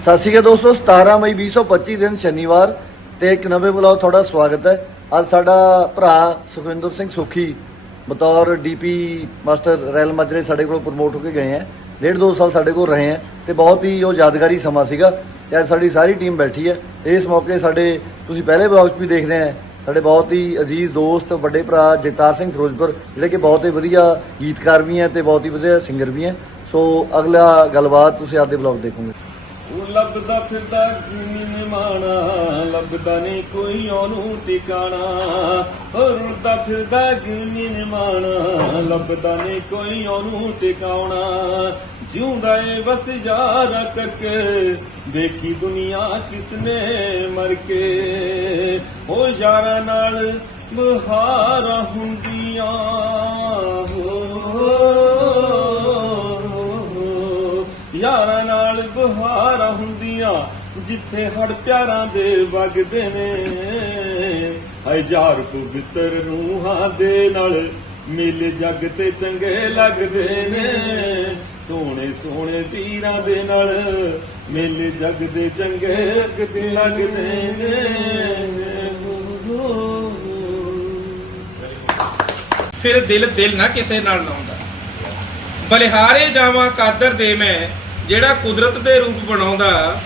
ਸਤਿ ਸ਼੍ਰੀ ਅਕਾਲ ਦੋਸਤੋ 17 ਮਈ 2025 ਦਿਨ ਸ਼ਨੀਵਾਰ ਤੇ ਇੱਕ ਨਵੇਂ ਬੁਲਾਓ ਤੁਹਾਡਾ ਸਵਾਗਤ ਹੈ। ਅੱਜ ਸਾਡਾ ਭਰਾ ਸੁਖਵਿੰਦਰ ਸਿੰਘ ਸੁਖੀ ਬਤੌਰ ਡੀਪੀ ਮਾਸਟਰ ਰੈਲ ਮਾਜਰੇ ਸਾਡੇ ਕੋਲ ਪ੍ਰਮੋਟ ਹੋ ਕੇ ਗਏ ਹੈ। ਡੇਢ ਦੋ ਸਾਲ ਸਾਡੇ ਕੋਲ ਰਹੇ ਹੈ ਤੇ ਬਹੁਤ ਹੀ ਉਹ ਯਾਦਗਾਰੀ ਸਮਾਂ ਸੀਗਾ ਤੇ ਅੱਜ ਸਾਡੀ ਸਾਰੀ ਟੀਮ ਬੈਠੀ ਹੈ। ਇਸ ਮੌਕੇ ਸਾਡੇ ਤੁਸੀਂ ਪਹਿਲੇ ਬਲੌਗ 'ਚ ਵੀ ਦੇਖਦੇ ਆ ਸਾਡੇ ਬਹੁਤ ਹੀ ਅਜ਼ੀਜ਼ ਦੋਸਤ, ਵੱਡੇ ਭਰਾ ਜਗਤਾਰ ਸਿੰਘ ਫਿਰੋਜ਼ਪੁਰ, ਜਿਹੜੇ ਕਿ ਬਹੁਤ ਹੀ ਵਧੀਆ ਗੀਤਕਾਰ ਵੀ ਹੈ ਤੇ ਬਹੁਤ ਹੀ ਵਧੀਆ ਸਿੰਗਰ ਵੀ ਹੈ। ਸੋ ਅਗਲਾ ਗੱਲਬਾਤ ਤੁਸੀਂ ਆਪਦੇ ਬਲੌਗ ਦੇਖੋਗੇ। ਲੱਭਦਾ ਫਿਰਦਾ ਗੁਨੀ ਨਿਮਾਣਾ, ਲੱਭਦਾ ਨਹੀਂ ਕੋਈ ਉਹਨੂੰ ਟਿਕਾਣਾ। ਉਹ ਰੁਲਦਾ ਫਿਰਦਾ ਗੁਨੀ ਨਿਮਾਣਾ, ਲੱਭਦਾ ਨਹੀਂ ਕੋਈ ਉਹਨੂੰ ਟਿਕਾਉਣਾ। ਜਿਉਂਦਾ ਏ ਬਸ ਯਾਰਾ ਕਰਕੇ, ਦੇਖੀ ਦੁਨੀਆ ਕਿਸਨੇ ਮਰ ਕੇ। ਉਹ ਯਾਰਾਂ ਨਾਲ ਬਹਾਰਾਂ ਹੁੰਦੀਆਂ, ਹੋ ਯਾਰਾਂ ਨਾਲ ਬਹਾਰਾਂ ਹੁੰਦੀਆਂ, ਜਿੱਥੇ ਹੜ ਪਿਆਰਾਂ ਦੇ ਵਗਦੇ ਨੇ। ਹਜ਼ਾਰ ਪਵਿੱਤਰ ਰੂਹਾਂ ਦੇ ਨਾਲ ਮਿਲ ਜੱਗ ਤੇ ਚੰਗੇ ਲੱਗਦੇ ਨੇ। ਸੋਹਣੇ ਸੋਹਣੇ ਵੀਰਾਂ ਦੇ ਨਾਲ ਮਿਲ ਜੱਗ ਦੇ ਚੰਗੇ ਲੱਗਦੇ ਨੇ। ਫਿਰ ਦਿਲ ਦਿਲ ਨਾ ਕਿਸੇ ਨਾਲ ਲਾਉਂਦਾ। ਬਲਿਹਾਰੇ ਜਾਵਾਂ ਕਾਦਰ ਦੇ ਮੈਂ ਜਿਹੜਾ ਕੁਦਰਤ ਦੇ ਰੂਪ ਬਣਾਉਂਦਾ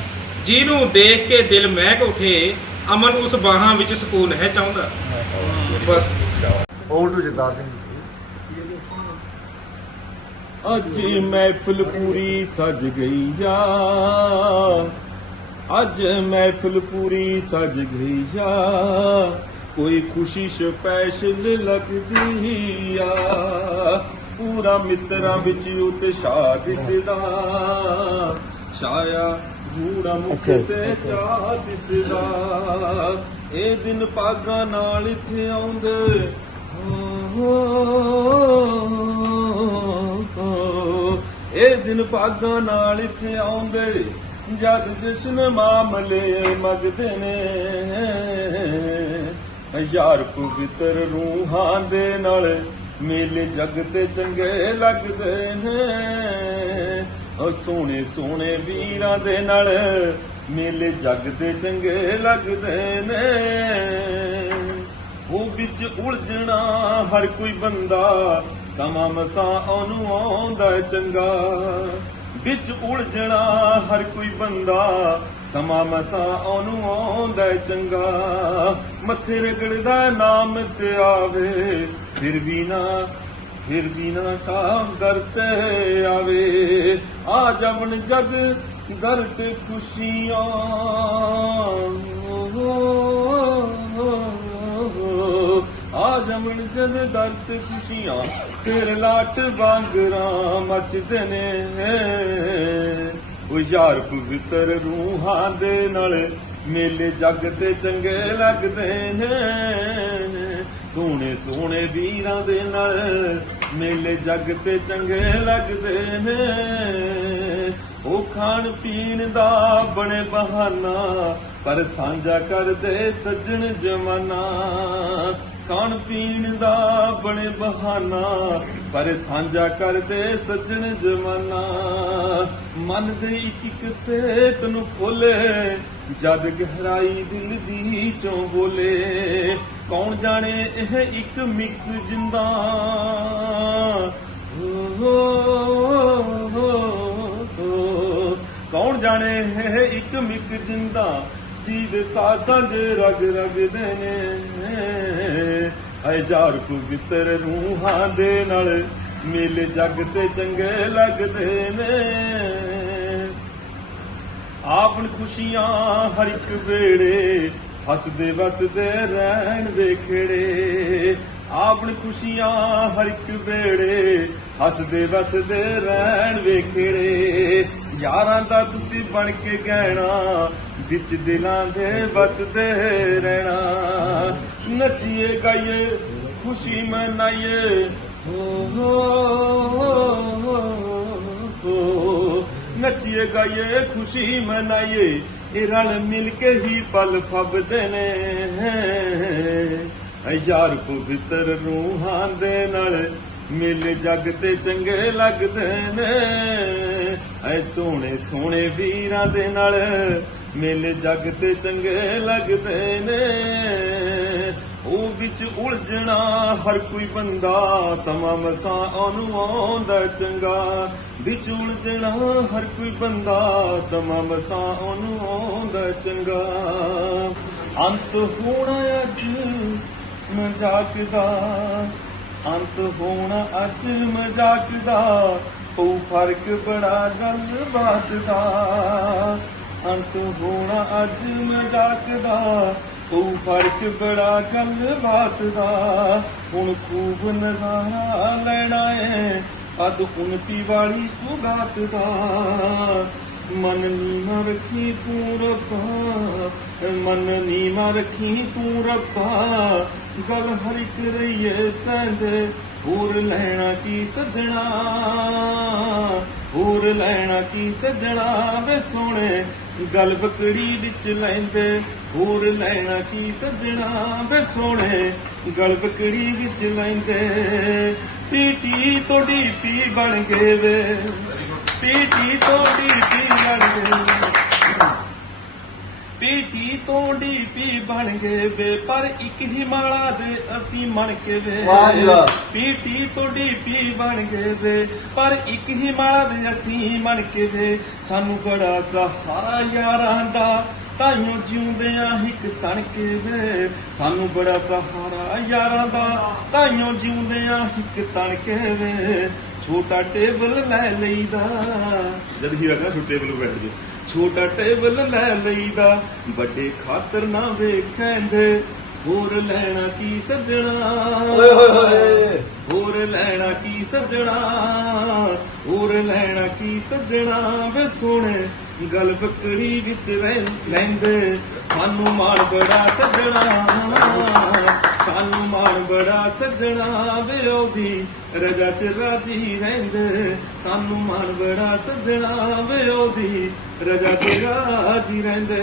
ਜਿਹਨੂੰ ਦੇਖ ਕੇ ਦਿਲ ਮਹਿਕ ਉਠੇ ਅਮਨ ਉਸ ਬਾਹਾਂ ਵਿੱਚ ਸਕੂਨ ਹੈ ਚਾਹੁੰਦਾ। ਬਸ। ਓਵਰ ਟੂ ਜਗਤਾਰ ਸਿੰਘ ਅੱਜ ਮਹਿਫਿਲ ਪੂਰੀ ਸਜ ਗਈ ਆ ਅੱਜ ਮਹਿਫਿਲ ਪੂਰੀ ਸਜ ਗਈ ਆ ਕੋਈ ਖੁਸ਼ੀ ਸਪੈਸ਼ਲ ਲੱਗਦੀ ਆ। ਪੂਰਾ ਮਿੱਤਰਾਂ ਵਿੱਚ ਉਤਸ਼ਾਹ ਦਿਸਦਾ ਛਾਇਆ ਗੂੜਾ ਮੁਖ ਤੇ ਚਾਹ ਦਿਸਦਾ। ਇਹ ਦਿਨ ਪਾਗਾਂ ਨਾਲ ਇੱਥੇ ਆਉਂਦੇ। ਇਹ ਦਿਨ ਭਾਗਾਂ ਨਾਲ ਇੱਥੇ ਆਉਂਦੇ। ਜਦ ਜਸ਼ਨ ਮਾਮਲੇ ਮਗਦੇ ਨੇ। ਹਜ਼ਾਰ ਪਵਿੱਤਰ ਰੂਹਾਂ ਦੇ ਨਾਲ ਮੇਲੇ ਜਗ ਤੇ ਚੰਗੇ ਲੱਗਦੇ ਨੇ। ਉਹ ਸੋਹਣੇ ਸੋਹਣੇ ਵੀਰਾਂ ਦੇ ਨਾਲ ਮੇਲੇ ਜਗ ਤੇ ਚੰਗੇ ਲੱਗਦੇ ਨੇ। ਉਹ ਵਿੱਚ ਉਲਝਣਾ ਹਰ ਕੋਈ ਬੰਦਾ, ਸਮਾਂ ਮਸਾਂ ਉਹਨੂੰ ਆਉਂਦਾ ਚੰਗਾ। ਵਿੱਚ ਉਲਝਣਾ ਹਰ ਕੋਈ ਬੰਦਾ, ਸਮਾਂ ਮਸਾਂ ਉਹਨੂੰ ਆਉਂਦਾ ਚੰਗਾ। ਮੱਥੇ ਰਗੜਦਾ ਨਾਮ ਤੇ ਆਵੇ ਫਿਰ ਵੀ ਨਾ, ਫਿਰ ਵੀ ਨਾ ਕਾਮ ਕਰਤੇ ਆਵੇ। ਆ ਜਵਨ ਜਗ ਦਰਦ ਖੁਸ਼ੀਆਂ। ਆ ਜਮਣ ਜਨ ਦਰਦ ਖੁਸ਼ੀਆਂ। ਤੇਰੇ ਲਾਟ ਵਾਂਗਰਾਂ ਮੱਚਦੇ ਨੇ। ਉਹ ਯਾਰ ਪਵਿੱਤਰ ਰੂਹਾਂ ਦੇ ਨਾਲ ਮੇਲੇ ਜਗ ਤੇ ਚੰਗੇ ਲੱਗਦੇ ਨੇ। ਸੋਹਣੇ ਸੋਹਣੇ ਵੀਰਾਂ ਦੇ ਨਾਲ ਮੇਲੇ ਜੱਗ ਤੇ ਚੰਗੇ ਲੱਗਦੇ ਨੇ। ਉਹ ਖਾਣ ਪੀਣ ਦਾ ਬਣੇ ਬਹਾਨਾ, ਪਰ ਸਾਂਝਾ ਕਰਦੇ ਸੱਜਣ ਜਮਾਨਾ ਖਾਣ ਪੀਣ ਦਾ ਬਣੇ ਬਹਾਨਾ, ਪਰ ਸਾਂਝਾ ਕਰਦੇ ਸੱਜਣ ਜਮਾਨਾ ਮਨ ਦੇ ਇੱਕ ਇੱਕ ਤੇ ਤੈਨੂੰ ਖੋਲੇ, ਜਦ ਗਹਿਰਾਈ ਦਿਲ ਦੀ ਚੋਂ ਬੋਲੇ। ਕੌਣ ਜਾਣੇ ਇਹ ਇੱਕ ਮਿੱਕ ਜਿੰਦਾ? ਕੌਣ ਜਾਣੇ ਇਹ ਇੱਕ ਮਿੱਕ ਜਿੰਦਾ? ਜੀ ਦੇ ਸਾਥ ਰਗ ਰਗਦੇ ਨੇ। ਹਜ਼ਾਰ ਪਵਿੱਤਰ ਰੂਹਾਂ ਦੇ ਨਾਲ ਮੇਲੇ ਜੱਗ ਤੇ ਚੰਗੇ ਲੱਗਦੇ ਨੇ। ਆਪਣ ਖੁਸ਼ੀਆਂ ਹਰ ਇੱਕ ਵੇੜੇ ਹੱਸਦੇ ਵਸਦੇ ਰਹਿਣ ਵੇਖੜੇ ਆਪਣ ਖੁਸ਼ੀਆਂ ਹਰ ਇੱਕ ਵੇੜੇ ਹੱਸਦੇ ਵਸਦੇ ਰਹਿਣ ਵੇਖੜੇ ਯਾਰਾਂ ਦਾ ਤੁਸੀਂ ਬਣ ਕੇ ਗਹਿਣਾ, ਵਿੱਚ ਦਿਲਾਂ ਦੇ ਵਸਦੇ ਰਹਿਣਾ। ਨੱਚੀਏ, ਗਾਈਏ, ਖੁਸ਼ੀ ਮਨਾਈਏ। ਹੋ ਹੋ। ਨੱਚੀਏ, ਗਾਈਏ, ਖੁਸ਼ੀ ਮਨਾਈਏ, ਇਹ ਰਲ ਮਿਲ ਕੇ ਹੀ ਪਲ ਫੱਬਦੇ ਨੇ। ਹਜ਼ਾਰ ਪਵਿੱਤਰ ਰੂਹਾਂ ਦੇ ਨਾਲ ਮਿਲ ਜਗ ਤੇ ਚੰਗੇ ਲੱਗਦੇ ਨੇ। ਐ ਸੋਹਣੇ ਸੋਹਣੇ ਵੀਰਾਂ ਦੇ ਨਾਲ ਮੇਲੇ ਜਗ ਤੇ ਚੰਗੇ ਲੱਗਦੇ ਨੇ। ਉਹ ਵਿੱਚ ਉਲਝਣਾ, ਹਰ ਕੋਈ ਬੰਦਾ ਸਮਾਂ ਮਸਾਂ ਉਹਨੂੰ ਆਉਂਦਾ ਚੰਗਾ। ਵਿੱਚ ਉਲਝਣਾ, ਹਰ ਕੋਈ ਬੰਦਾ ਸਮਾਂ ਮਸਾਂ ਉਹਨੂੰ ਆਉਂਦਾ ਚੰਗਾ। ਅੰਤ ਹੋਣਾ ਅੱਜ ਮਜ਼ਾਕ ਦਾ ਅੰਤ ਹੋਣਾ ਅੱਜ ਮਜ਼ਾਕ ਦਾ ਉਹ ਫ਼ਰਕ ਬੜਾ ਗੱਲਬਾਤ ਦਾ ਅੰਤ ਹੋਣਾ ਅੱਜ ਮਜ਼ਾਕ ਦਾ ਉਹ ਫ਼ਰਕ ਬੜਾ ਗੱਲਬਾਤ ਦਾ। ਹੁਣ ਖੂਬ ਨਜ਼ਾਰਾ ਲੈਣਾ ਏ ਅਦ ਉਨਤੀ ਵਾਲੀ ਸੁਗਾਤ ਦਾ। ਮਨ ਨੀਮਾ ਰੱਖੀ ਤੂੰ ਰੱਬਾ, ਮਨ ਨੀਮਾ ਰੱਖੀ ਤੂੰ ਰੱਬਾ। ਗੱਲ ਹਰ ਇੱਕ ਰਹੀਏ ਸੈਂਦੇ ਹੋਰ ਲੈਣਾ ਕੀ ਸੱਜਣਾ ਹੋਰ ਲੈਣਾ ਕੀ ਸੱਜਣਾ ਵੇ ਸੋਹਣੇ? ਗੱਲ ਬਕੜੀ ਵਿੱਚ ਲੈਂਦੇ, ਹੋਰ ਲੈਣਾ ਕੀ ਸੱਜਣਾ ਵੇ ਸੋਹਣੇ? ਗੱਲ ਬਕੜੀ ਵਿੱਚ ਲੈਂਦੇ, ਪੀਟੀ ਤੋੜੀ ਪੀ ਬਣ ਗਏ ਵੇ। ਪੀਟੀ ਤੋੜੀ ਪੀ ਬਣ ਗਏ ਪੀਟੀ ਤੋਂ ਡੀਪੀ ਬਣ ਗਏ ਵੇ ਪਰ ਇੱਕ ਹੀ ਮਾਲਾ ਦੇ ਅਸੀਂ ਮਣ ਕੇ ਵੇ। ਵਾਹ ਜੀ ਵਾਹ। ਪੀਟੀ ਤੋਂ ਡੀਪੀ ਬਣ ਗਏ ਵੇ ਪਰ ਇੱਕ ਹੀ ਮਾਲਾ ਦੇ ਅਸੀਂ ਮਣ ਕੇ ਵੇ। ਸਾਨੂੰ ਬੜਾ ਸਹਾਰਾ ਯਾਰਾਂ ਦਾ ਤਾਈਓ ਜਿਉਂਦਿਆਂ ਹਿੱਕ ਤਣ ਕੇ ਵੇ। ਸਾਨੂੰ ਬੜਾ ਸਹਾਰਾ ਯਾਰਾਂ ਦਾ ਤਾਈਓ ਜਿਉਂਦਿਆਂ ਹਿੱਕ ਤਣ ਕੇ ਵੇ। ਛੋਟਾ ਟੇਬਲ ਲੈ ਲਈਦਾ। ਜਦ ਹੀ ਰਗਾ ਛੋਟੇ ਟੇਬਲ ਬੈਠ ਜੇ ਛੋਟਾ ਟੇਬਲ ਲੈ ਲਈਦਾ ਵੱਡੇ ਖਾਤਰ ਨਾ ਵੇਖੈਂਦੇ। ਹੋਰ ਲੈਣਾ ਕੀ ਸੱਜਣਾ? ਓਏ ਹੋਏ ਹੋਏ ਹੋਰ ਲੈਣਾ ਕੀ ਸੱਜਣਾ? ਹੋਰ ਲੈਣਾ ਕੀ ਸੱਜਣਾ? ਵੇ ਸੋਹਣੇ ਗੱਲ ਬੱਕੜੀ ਵਿੱਚ ਲੈਂਦੇ ਸਾਨੂੰ ਮਾਣ ਬੜਾ ਸੱਜਣਾ। ਸਾਨੂੰ ਮਾਣ ਬੜਾ ਸੱਜਣਾ। ਵੇ ਉਹਦੀ ਰਜਾ ਚ ਰਾਜੀ ਰਹਿੰਦੇ। ਸਾਨੂੰ ਮਾਣ ਬੜਾ ਸੱਜਣਾ। ਵੇ ਉਹਦੀ ਰਜਾ ਚ ਰਾਜੀ ਰਹਿੰਦੇ।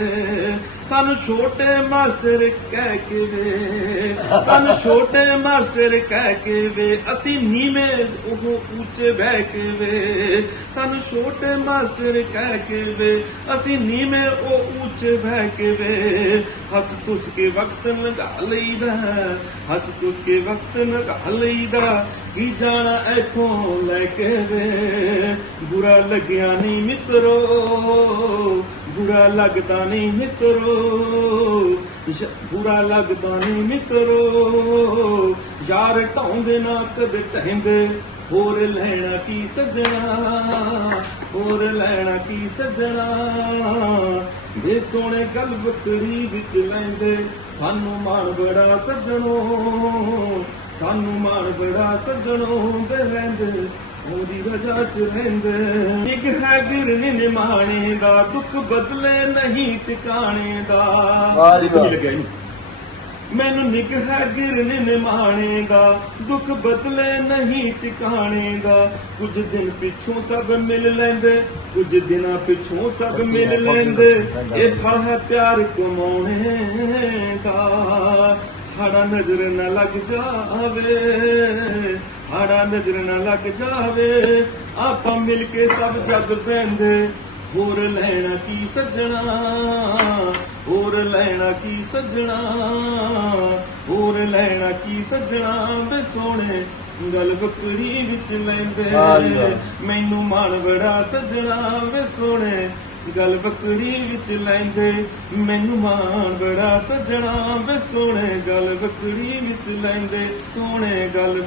ਸਾਨੂੰ ਛੋਟੇ ਮਾਸਟਰ ਕਹਿ ਕੇ ਵੇ। ਸਾਨੂੰ ਛੋਟੇ ਮਾਸਟਰ ਕਹਿ ਕੇ ਵੇ। ਅਸੀਂ ਨੀਵੇਂ ਉਹ ਉੱਚੇ ਬਹਿ ਕੇ ਵੇ। ਸਾਨੂੰ ਛੋਟੇ ਮਾਸਟਰ ਕਹਿ ਕੇ ਵੇ। ਅਸੀਂ ਨੀਵੇਂ ਉਹ ਉੱਚੇ ਬਹਿ ਕੇ ਵੇ। ਹੱਸ ਤੁਸ ਕੇ ਵਕਤ ਲਗਾ ਲਈਦਾ। ਹੱਸ ਤੁਸ ਕੇ ਵਕਤ ਲਗਾ ਲਈਦਾ। ਕੀ ਜਾਣਾ ਇੱਥੋਂ ਲੈ ਕੇ ਵੇ? ਬੁਰਾ ਲੱਗਿਆ ਨਹੀਂ ਮਿੱਤਰੋ, ਬੁਰਾ ਲੱਗਦਾ ਨਹੀਂ ਮਿੱਤਰੋ। ਬੁਰਾ ਲੱਗਦਾ ਨਹੀਂ ਮਿੱਤਰੋ। ਯਾਰ ਢਾਉਂਦੇ ਨਾ ਕਦੇ ਟਹਿੰਦੇ ਹੋਰ ਲੈਣਾ ਕੀ ਸੱਜਣਾ? ਹੋਰ ਲੈਣਾ ਕੀ ਸੱਜਣਾ? ਵੇ ਸੋਹਣੇ ਗੱਲ ਬੱਕੜੀ ਵਿੱਚ ਲੈਂਦੇ, ਸਾਨੂੰ ਮਾਣ ਬੜਾ ਸੱਜਣੋ। ਸਾਨੂੰ ਮਾਣ ਬੜਾ ਸੱਜਣੋ ਵੇ ਰਹਿੰਦੇ ਉਹਦੀ ਰਜਾ ਚ ਰਹਿੰਦੇ। ਇੱਕ ਹੈ ਗਿਰਨੀ ਨਿਮਾਣੇ ਦਾ ਦੁੱਖ ਬਦਲੇ ਨਹੀਂ ਟਿਕਾਣੇ ਦਾ। ਵਾਹ ਜੀ ਵਾਹ। ਮੈਨੂੰ ਨਿਗ ਹੈ ਗਿਰਨੇ ਨਿਮਾਣੇ ਦਾ ਦੁੱਖ ਬਦਲੇ ਨਹੀਂ ਟਿਕਾਣੇ ਦਾ। ਕੁਝ ਦਿਨ ਪਿੱਛੋਂ ਸਭ ਮਿਲ ਲੈਂਦੇ ਕੁਝ ਦਿਨਾਂ ਪਿੱਛੋਂ ਸਭ ਮਿਲ ਲੈਂਦੇ। ਇਹ ਫਲ ਹੈ ਪਿਆਰ ਕਮਾਉਣੇ ਦਾ। ਹਾੜਾ ਨਜ਼ਰ ਨਾ ਲੱਗ ਜਾਵੇ ਹਾੜਾ ਨਜ਼ਰ ਨਾ ਲੱਗ ਜਾਵੇ। ਆਪਾਂ ਮਿਲ ਕੇ ਸਭ ਜਗ ਬਹਿੰਦੇ ਹੋਰ ਲੈਣਾ ਕੀ ਸੱਜਣਾ ਹੋਰ ਲੈਣਾ ਕੀ ਸੱਜਣਾ ਹੋਰ ਲੈਣਾ ਕੀ ਸੱਜਣਾ। ਵੇ ਸੋਹਣੇ ਗੱਲ ਬੱਕੜੀ ਵਿੱਚ ਲੈਂਦੇ। ਮੈਨੂੰ ਮਾਣ ਬੜਾ ਸੱਜਣਾ। ਵੇ ਸੋਹਣੇ ਗੱਲ ਬੱਕੜੀ ਵਿੱਚ ਲੈਂਦੇ, ਮੈਨੂੰ ਮਾਣ ਬੜਾ ਸੱਜਣਾ ਵੇ ਸੋਹਣੇ ਗੱਲ ਬੱਕੜੀ ਵਿੱਚ ਲੈਂਦੇ, ਸੋਹਣੇ ਗੱਲ